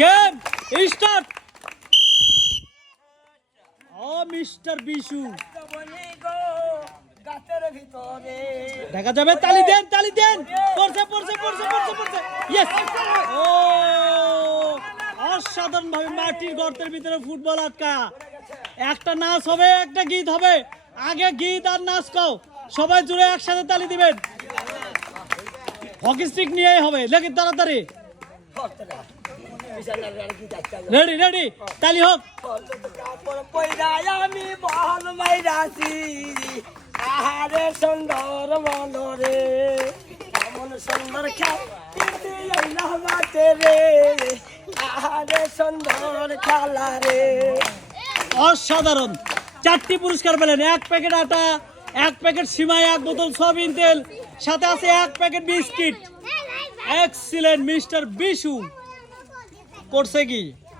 Game start. ও mister Bishu দেখা যাবে, তালি দেন তালি দেন। পড়ছে পড়ছে পড়ছে পড়ছে পড়ছে, ইয়েস। ও অসাধারণ ভাবে মাটির গর্তের ভিতরে ফুটবল আটকা। একটা নাচ হবে, একটা গীত হবে। আগে গীত আর নাচ কও, সবাই জুড়ে একসাথে তালি দিবেন। হকি স্টিক নিয়েই হবে, দেখি তাড়াতাড়ি। রেডি রেডি, তালি হোক। আমি বহন মাইরাছি আহারে সুন্দর মনরে এমন সুন্দর খেলা রে আহারে সুন্দর খেলা রে। অসাধারণ, 4টি পুরস্কার পেলেন। 1 প্যাকেট আটা, 1 প্যাকেট সিমাই, 1 বোতল সয়াবিন তেল, সাথে আছে 1 packet biscuit. Excellent mister Bishu. করছে কি?